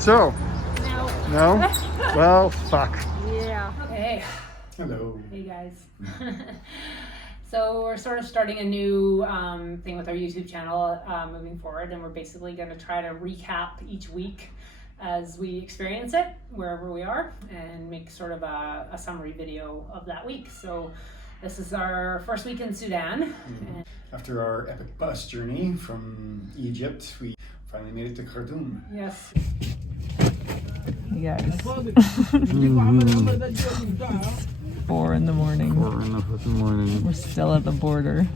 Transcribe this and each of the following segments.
So, No. no? Well, fuck. Yeah. Hey. Hello. Hey guys. So we're sort of starting a new thing with our YouTube channel moving forward, and we're basically going to try to recap each week as we experience it wherever we are and make sort of a summary video of that week. So this is our first week in Sudan. Mm-hmm. After our epic bus journey from Egypt, we finally made it to Khartoum. Yes. Hey guys. Mm-hmm. 4 in the morning. 4 in the fucking morning. We're still at the border.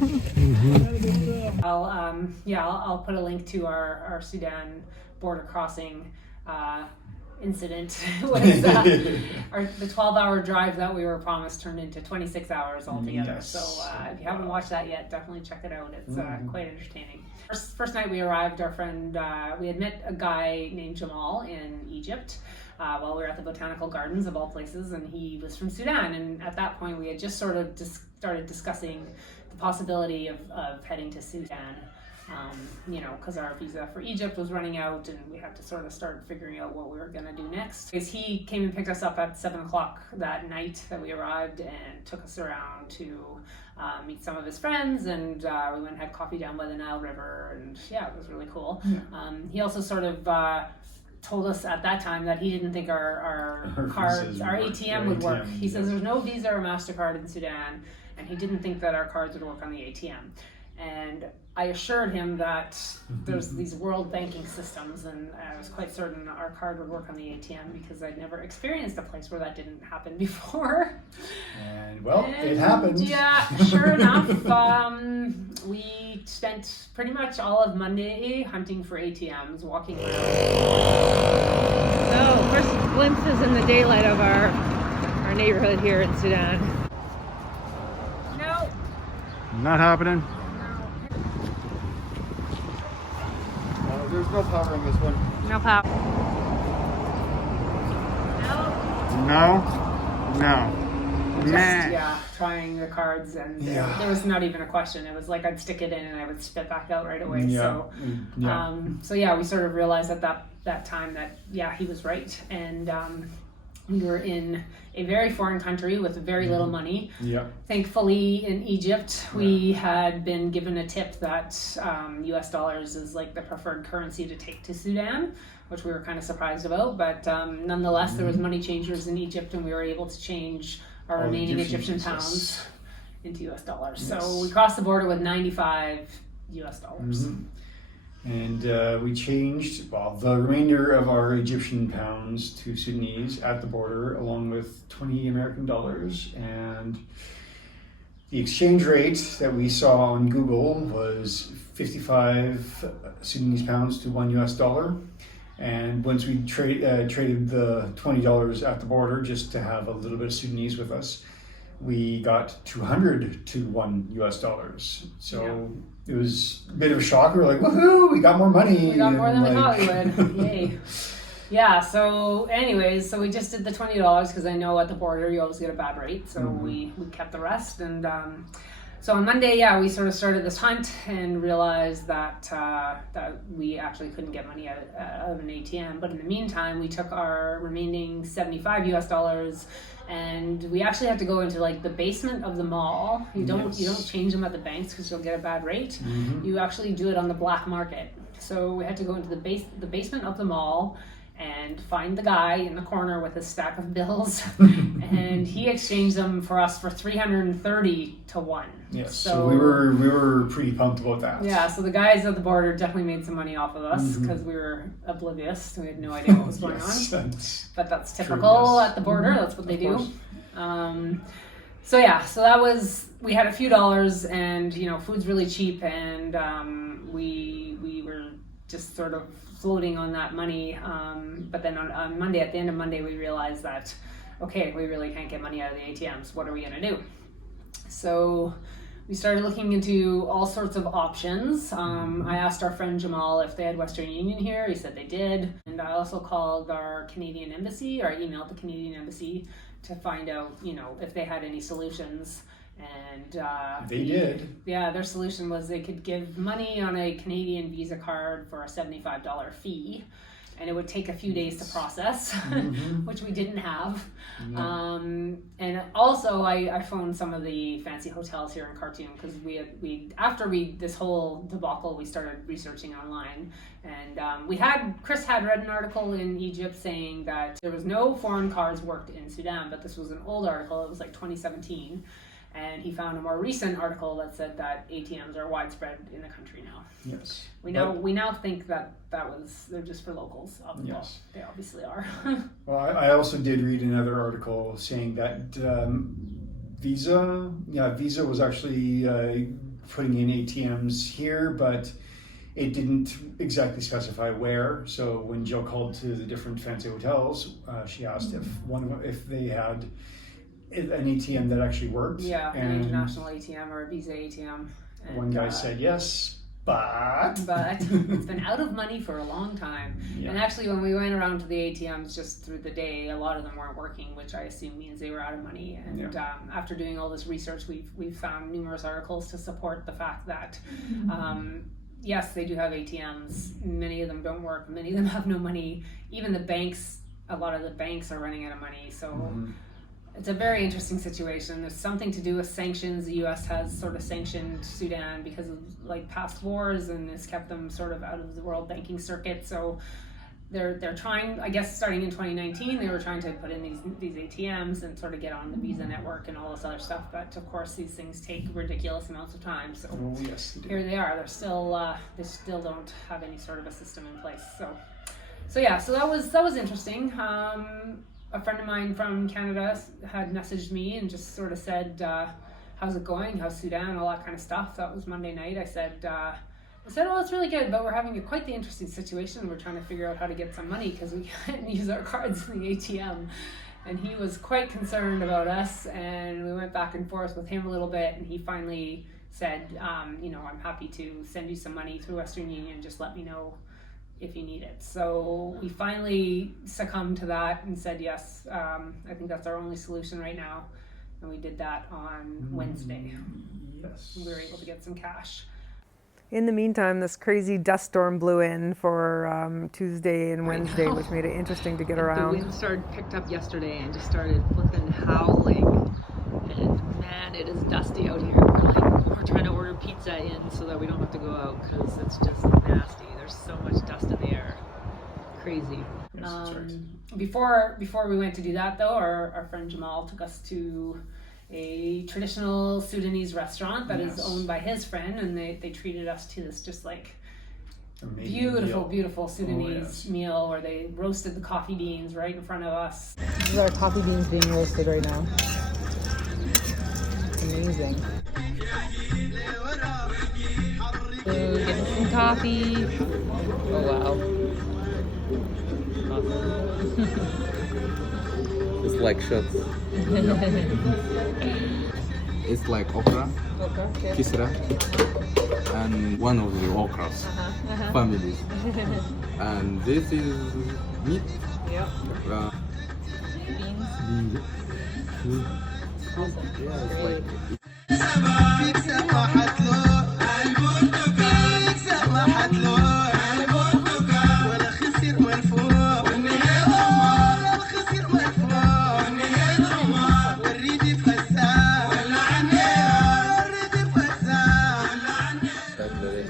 Mm-hmm. I'll put a link to our Sudan border crossing incident. Was the 12-hour drive that we were promised turned into 26 hours altogether. Yes. So if you haven't watched that yet, definitely check it out. It's quite entertaining. First night we arrived, our friend, we had met a guy named Jamal in Egypt while we were at the Botanical Gardens of all places, and he was from Sudan. And at that point we had just sort of started discussing the possibility of heading to Sudan. Because our visa for Egypt was running out, and we had to sort of start figuring out what we were going to do next. Because he came and picked us up at 7 o'clock that night that we arrived and took us around to meet some of his friends, and we went and had coffee down by the Nile River, and yeah, it was really cool. Yeah. He also sort of told us at that time that he didn't think our cards, our ATM would work. He says there's no Visa or MasterCard in Sudan, and he didn't think that our cards would work on the ATM. And I assured him that there's these world banking systems, and I was quite certain our card would work on the ATM because I'd never experienced a place where that didn't happen before. And it happened. Yeah, sure enough. We spent pretty much all of Monday hunting for ATMs, walking around. So, first glimpses in the daylight of our neighborhood here in Sudan. No. Not happening. There's no power in this one. No power. No. Just trying the cards, and there was not even a question. It was like I'd stick it in and I would spit back out right away. So we sort of realized at that time that he was right, and we were in a very foreign country with very little money. Yeah. Thankfully, in Egypt, we had been given a tip that US dollars is like the preferred currency to take to Sudan, which we were kind of surprised about. But nonetheless, there was money changers in Egypt, and we were able to change our remaining Egyptian pounds into US dollars. Yes. So we crossed the border with 95 US dollars. Mm-hmm. And we changed, the remainder of our Egyptian pounds to Sudanese at the border, along with 20 American dollars. And the exchange rate that we saw on Google was 55 Sudanese pounds to $1 US. And once we traded the $20 at the border just to have a little bit of Sudanese with us, we got 200 to $1 US. So it was a bit of a shock. We were like, woohoo, we got more money. We got more than we thought we would. Yay. Yeah, so anyways, so we just did the $20 because I know at the border you always get a bad rate. So we kept the rest. And so on Monday, we sort of started this hunt and realized that we actually couldn't get money out of an ATM. But in the meantime, we took our remaining 75 US dollars, and we actually had to go into like the basement of the mall. You don't change them at the banks because you'll get a bad rate. Mm-hmm. You actually do it on the black market. So we had to go into the basement of the mall and find the guy in the corner with a stack of bills, and he exchanged them for us for 330 to 1. Yes, so we were pretty pumped about that. Yeah, so the guys at the border definitely made some money off of us because we were oblivious. We had no idea what was going on. But that's typical at the border. That's what they do. So that was, we had a few dollars, and food's really cheap, and we were just sort of floating on that money, but then on Monday, at the end of Monday, we realized that, okay, we really can't get money out of the ATMs. What are we going to do? So we started looking into all sorts of options. I asked our friend Jamal if they had Western Union here. He said they did. And I also called our Canadian embassy, or I emailed the Canadian embassy to find out, if they had any solutions. And they did. Yeah, their solution was they could give money on a Canadian Visa card for a $75 fee. and it would take a few days to process, which we didn't have. And also I phoned some of the fancy hotels here in Khartoum, because after this whole debacle, we started researching online, and Chris had read an article in Egypt saying that there was no foreign cards worked in Sudan, but this was an old article. It was like 2017. And he found a more recent article that said that ATMs are widespread in the country now. Yes. We now think that they're just for locals. Yes. Well, they obviously are. Well, I also did read another article saying that Visa was actually putting in ATMs here, but it didn't exactly specify where. So when Jill called to the different fancy hotels, she asked if they had an ATM that actually worked. Yeah, an international ATM or a Visa ATM. And one guy said yes, but it's been out of money for a long time. Yeah. And actually, when we went around to the ATMs just through the day, a lot of them weren't working, which I assume means they were out of money. And after doing all this research, we've found numerous articles to support the fact that yes, they do have ATMs. Many of them don't work. Many of them have no money. Even the banks, a lot of the banks are running out of money. So it's a very interesting situation. There's something to do with sanctions. The U.S. has sort of sanctioned Sudan because of like past wars, and has kept them sort of out of the world banking circuit. So they're trying, I guess starting in 2019, they were trying to put in these ATMs and sort of get on the Visa network and all this other stuff. But of course, these things take ridiculous amounts of time. So here they are. They still don't have any sort of a system in place. So that was interesting. A friend of mine from Canada had messaged me and just sort of said, how's it going? How's Sudan? All that kind of stuff. That was Monday night. I said, oh, it's really good, but we're having quite the interesting situation. We're trying to figure out how to get some money because we can't use our cards in the ATM. And he was quite concerned about us, and we went back and forth with him a little bit, and he finally said, I'm happy to send you some money through Western Union. Just let me know if you need it. So we finally succumbed to that and said yes. I think that's our only solution right now, and we did that on Wednesday. Yes. We were able to get some cash. In the meantime, this crazy dust storm blew in for Tuesday and Wednesday, which made it interesting to get around. The wind picked up yesterday and just started flipping howling. And man, it is dusty out here. We're trying to order pizza in so that we don't have to go out because it's just nasty. There's so much dust in the air. Crazy. Before we went to do that, though, our friend Jamal took us to a traditional Sudanese restaurant that is owned by his friend, and they treated us to this just like beautiful Sudanese meal where they roasted the coffee beans right in front of us. These are coffee beans being roasted right now. Amazing. So getting some coffee. Oh wow. It's like shots. It's like okra, kisra, and one of the okras families. And this is meat. Yep. Beans. Awesome. Yeah, it's like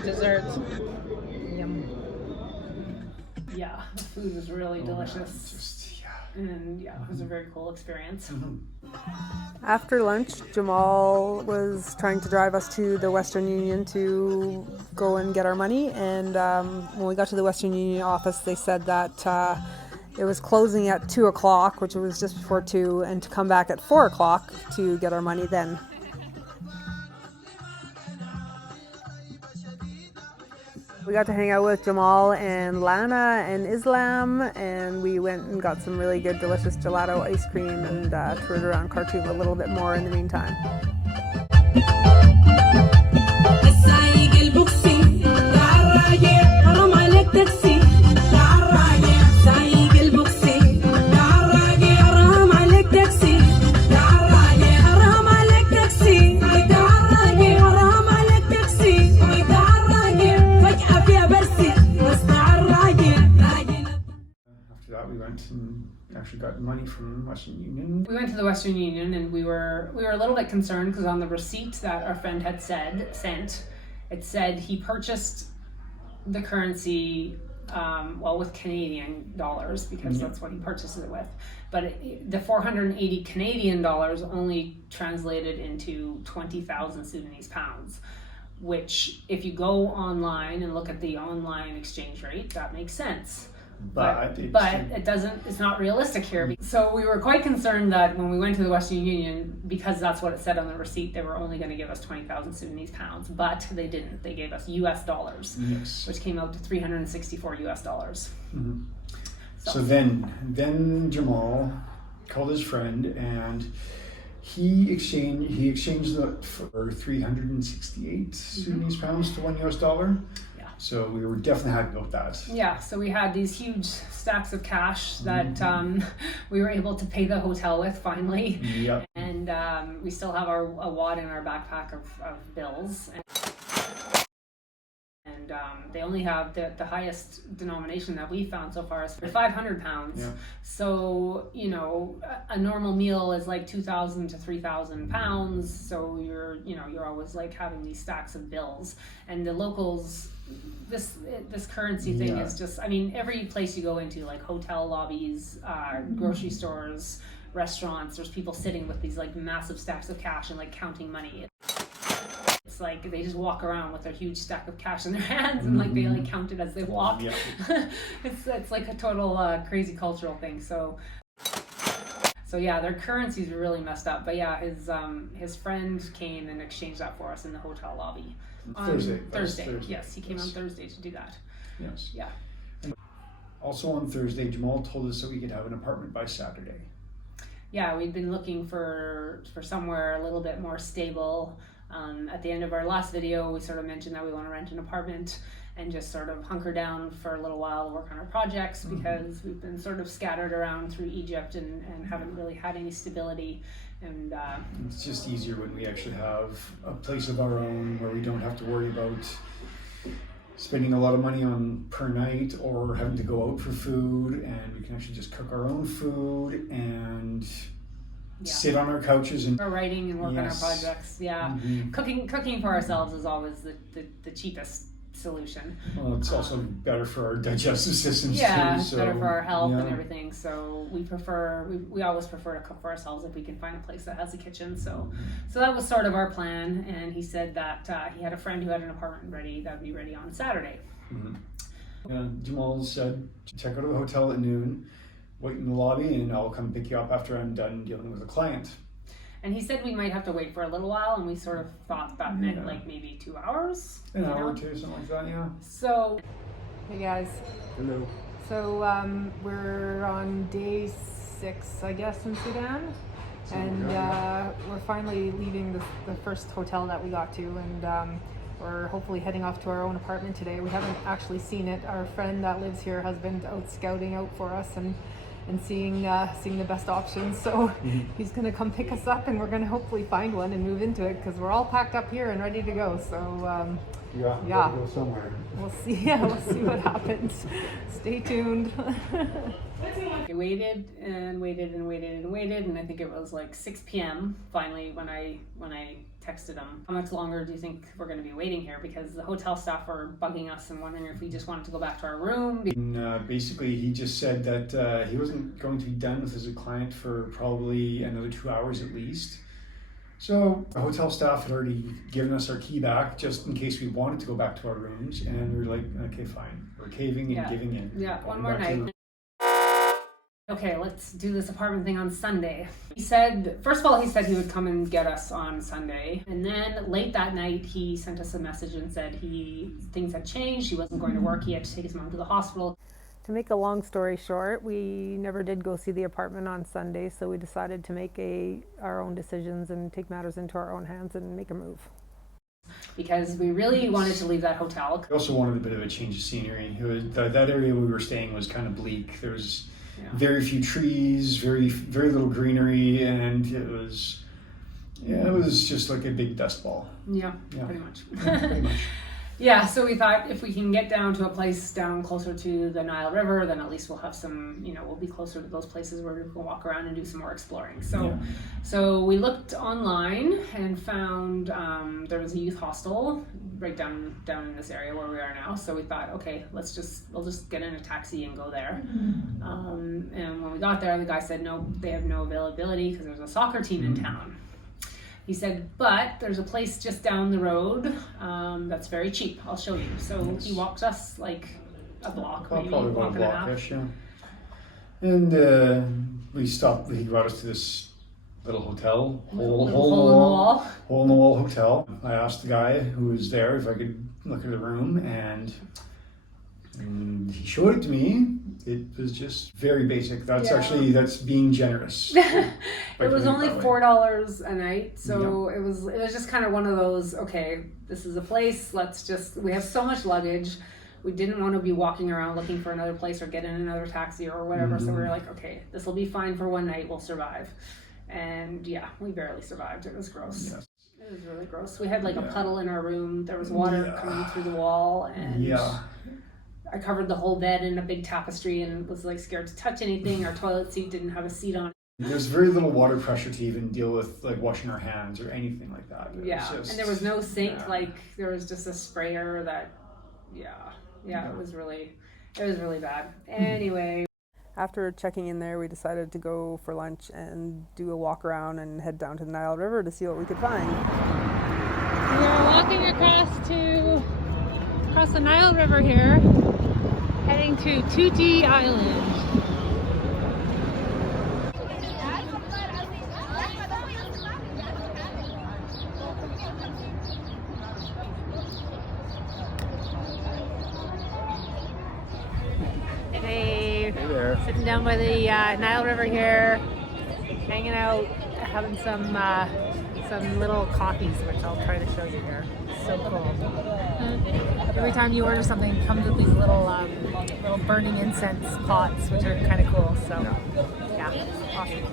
desserts. Yum. Yeah, the food was really delicious. And it was a very cool experience. After lunch, Jamal was trying to drive us to the Western Union to go and get our money. And when we got to the Western Union office, they said that it was closing at 2 o'clock, which was just before 2, and to come back at 4 o'clock to get our money then. We got to hang out with Jamal and Lana and Islam, and we went and got some really good, delicious gelato ice cream and toured around Khartoum a little bit more in the meantime. actually got money from Western Union. We went to the Western Union and we were a little bit concerned because on the receipt that our friend had sent, it said he purchased the currency with Canadian dollars because that's what he purchases it with. But the 480 Canadian dollars only translated into 20,000 Sudanese pounds, which if you go online and look at the online exchange rate, that makes sense. But it doesn't, it's not realistic here. So we were quite concerned that when we went to the Western Union, because that's what it said on the receipt, they were only going to give us 20,000 Sudanese pounds, but they didn't. They gave us US dollars, which came out to 364 US dollars. Mm-hmm. So then Jamal called his friend and he exchanged it for 368 Sudanese pounds to $1 US. So we were definitely happy about that. Yeah, so we had these huge stacks of cash that we were able to pay the hotel with finally. Yep. And we still have a wad in our backpack of bills. And they only have the highest denomination that we found so far is 500 pounds. Yeah. So, you know, a normal meal is like 2,000 to 3,000 pounds. So you're always like having these stacks of bills. And the locals, this currency thing is just, I mean, every place you go into, like hotel lobbies, grocery stores, restaurants, there's people sitting with these like massive stacks of cash and like counting money. It's like they just walk around with a huge stack of cash in their hands and like they like count it as they walk. Yeah. It's like a total crazy cultural thing. So yeah, their currencies are really messed up. But yeah, his friend came and exchanged that for us in the hotel lobby. Thursday. Yes, he came on Thursday to do that. Yes. Yeah. And also on Thursday, Jamal told us that we could have an apartment by Saturday. Yeah, we'd been looking for somewhere a little bit more stable. At the end of our last video, we sort of mentioned that we want to rent an apartment and just sort of hunker down for a little while to work on our projects because we've been sort of scattered around through Egypt and haven't really had any stability. And it's just easier when we actually have a place of our own where we don't have to worry about spending a lot of money on per night or having to go out for food, and we can actually just cook our own food and sit on our couches and writing and work on our projects. Cooking for ourselves is always the cheapest solution. Well, it's also better for our digestive systems too. It's better for our health and everything. So we always prefer to cook for ourselves if we can find a place that has a kitchen. So that was sort of our plan. And he said that he had a friend who had an apartment ready that would be ready on Saturday. Jamal said, check out of the hotel at noon, wait in the lobby, and I'll come pick you up after I'm done dealing with a client. And he said we might have to wait for a little while, and we sort of thought that meant like maybe 2 hours. An hour or two, something like that, yeah. So, hey guys. Hello. So we're on day 6, I guess, in Sudan. And we're finally leaving the first hotel that we got to, and we're hopefully heading off to our own apartment today. We haven't actually seen it. Our friend that lives here has been out scouting out for us and seeing the best options. So he's going to come pick us up, and we're going to hopefully find one and move into it because we're all packed up here and ready to go. So go somewhere. We'll see. Yeah, we'll see what happens. Stay tuned. We waited and waited and waited and waited, and I think it was like 6 p.m. finally when I texted him. How much longer do you think we're going to be waiting here? Because the hotel staff were bugging us and wondering if we just wanted to go back to our room. And, basically, he just said that he wasn't going to be done with his client for probably another 2 hours at least. So the hotel staff had already given us our key back just in case we wanted to go back to our rooms, and we were like, okay, fine. We're caving and giving in. Yeah, one more night. Okay, let's do this apartment thing on Sunday. He said, first of all, he said he would come and get us on Sunday. And then late that night, he sent us a message and said things had changed. He wasn't going to work. He had to take his mom to the hospital. To make a long story short, we never did go see the apartment on Sunday, so we decided to make our own decisions and take matters into our own hands and make a move. Because we really wanted to leave that hotel. We also wanted a bit of a change of scenery. That area we were staying was kind of bleak. There was very few trees, very little greenery, and it was just like a big dust ball. Yeah. Pretty much. Pretty much. Yeah, so we thought if we can get down to a place down closer to the Nile River, then at least we'll have some, we'll be closer to those places where we can walk around and do some more exploring. So we looked online and found there was a youth hostel right down in this area where we are now. So we thought, okay, we'll just get in a taxi and go there. And when we got there, the guy said, no, they have no availability because there's a soccer team in town. He said, but there's a place just down the road that's very cheap. I'll show you. So he walked us like a block, maybe probably about walk a and a half. block-ish, yeah. And we stopped. He brought us to this little hotel, hole in the wall hotel. I asked the guy who was there if I could look at the room, and he showed it to me. It was just very basic. That's being generous. It was only $4 a night, so it was just kind of one of those, okay, this is a place, we have so much luggage, we didn't want to be walking around looking for another place or get in another taxi or whatever, so we were like, okay, this will be fine for one night, we'll survive. And yeah, we barely survived. It was gross. Yes. It was really gross. We had like a puddle in our room, there was water coming through the wall, and I covered the whole bed in a big tapestry and was like scared to touch anything. Our toilet seat didn't have a seat on it. There's very little water pressure to even deal with like washing our hands or anything like that. And there was no sink. Like there was just a sprayer that, it was really bad. Anyway. After checking in there, we decided to go for lunch and do a walk around and head down to the Nile River to see what we could find. We are walking across the Nile River here, heading to Tuti Island. Hey there. Sitting down by the Nile River here, hanging out, having some little coffees, which I'll try to show you here. So cool. Every time you order something, it comes with these little burning incense pots, which are kind of cool. So, yeah, awesome.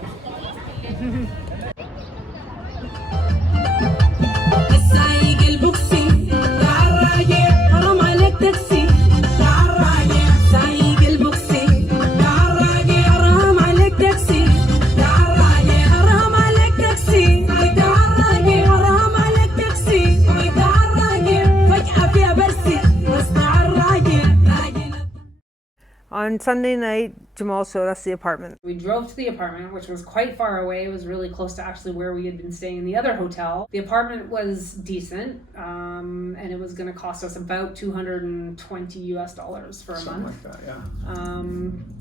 On Sunday night, Jamal showed us the apartment. We drove to the apartment, which was quite far away. It was really close to actually where we had been staying in the other hotel. The apartment was decent, and it was going to cost us about $220 for a Something month. like that, yeah.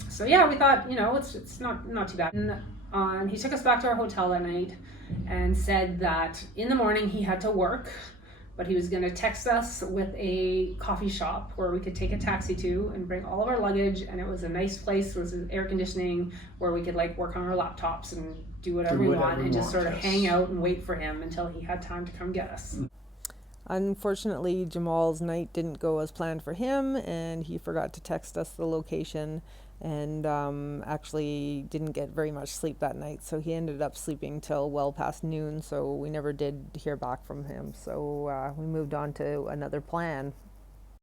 So yeah, we thought, it's not too bad. And he took us back to our hotel that night and said that in the morning he had to work, but he was going to text us with a coffee shop where we could take a taxi to and bring all of our luggage, and it was a nice place. There was air conditioning where we could like work on our laptops and do whatever we want and just sort of hang out and wait for him until he had time to come get us. Unfortunately, Jamal's night didn't go as planned for him, and he forgot to text us the location, and actually didn't get very much sleep that night, so he ended up sleeping till well past noon, so we never did hear back from him. So we moved on to another plan.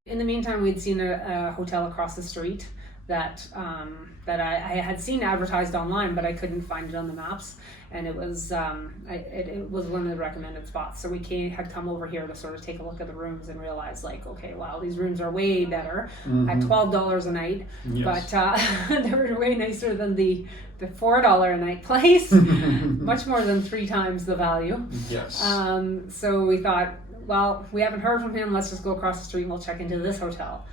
In the meantime, we'd seen a hotel across the street that I had seen advertised online, but I couldn't find it on the maps, and it was it was one of the recommended spots. So we had come over here to sort of take a look at the rooms and realize, like, okay, wow, these rooms are way better at $12 a night, but they were way nicer than the $4 a night place, much more than 3 times the value. Yes. So we thought, well, we haven't heard from him, let's just go across the street and we'll check into this hotel.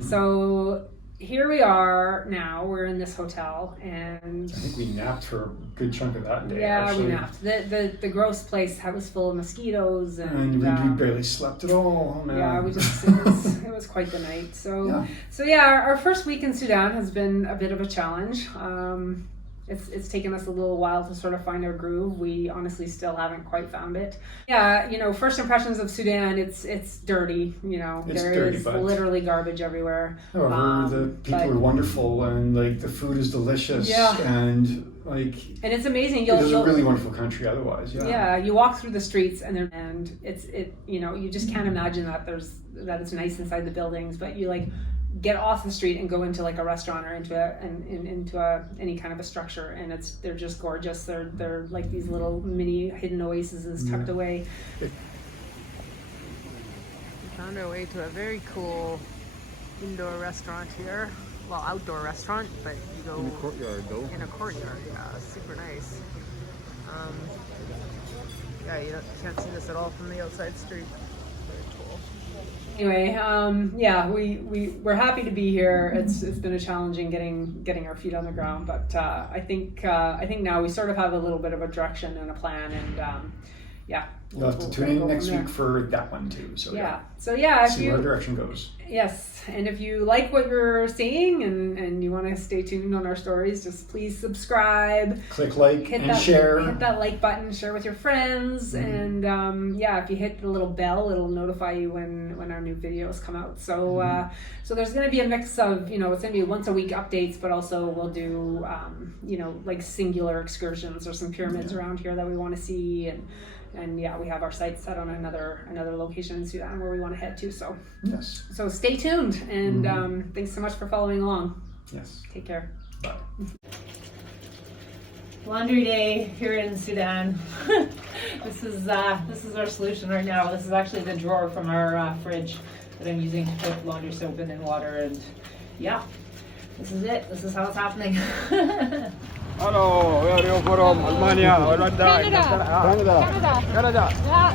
So here we are now, we're in this hotel, and I think we napped for a good chunk of that day. Yeah, actually. we napped. The gross place was full of mosquitoes, and we barely slept at all. Man. Yeah, it was quite the night. So our first week in Sudan has been a bit of a challenge. it's taken us a little while to sort of find our groove. We honestly still haven't quite found it. Yeah, you know, first impressions of Sudan, it's dirty, you know, there is literally garbage everywhere. However, the people are wonderful, and like the food is delicious, and like, and it's amazing. It's a really wonderful country otherwise. Yeah, you walk through the streets and it's you know, you just can't imagine that it's nice inside the buildings, but you like get off the street and go into like a restaurant or into any kind of a structure, and they're just gorgeous. They're like these little mini hidden oases tucked away. We found our way to a very cool indoor restaurant here. Well, outdoor restaurant, but you go in a courtyard though. In a courtyard, yeah, super nice. Yeah, you can't see this at all from the outside street. Very cool. Anyway, yeah, we're happy to be here. It's been a challenging getting our feet on the ground, but I think now we sort of have a little bit of a direction and a plan, and yeah. You'll have to tune in next week for that one too. So yeah. See where the direction goes. Yes, and if you like what you're seeing and you want to stay tuned on our stories, just please subscribe. Click like and share. Hit that like button, share with your friends, and yeah, if you hit the little bell, it'll notify you when our new videos come out. So so there's going to be a mix of, you know, it's going to be once a week updates, but also we'll do you know, like singular excursions or some pyramids around here that we want to see, and yeah, we have our sights set on another location in Sudan where we want to head to. So yes. So stay tuned, and thanks so much for following along. Yes. Take care. Bye. Laundry day here in Sudan. This is our solution right now. This is actually the drawer from our fridge that I'm using to put laundry soap in and water, and yeah, this is it. This is how it's happening. Hello, where are you from? Albania, Holland, Canada. Canada. Yeah.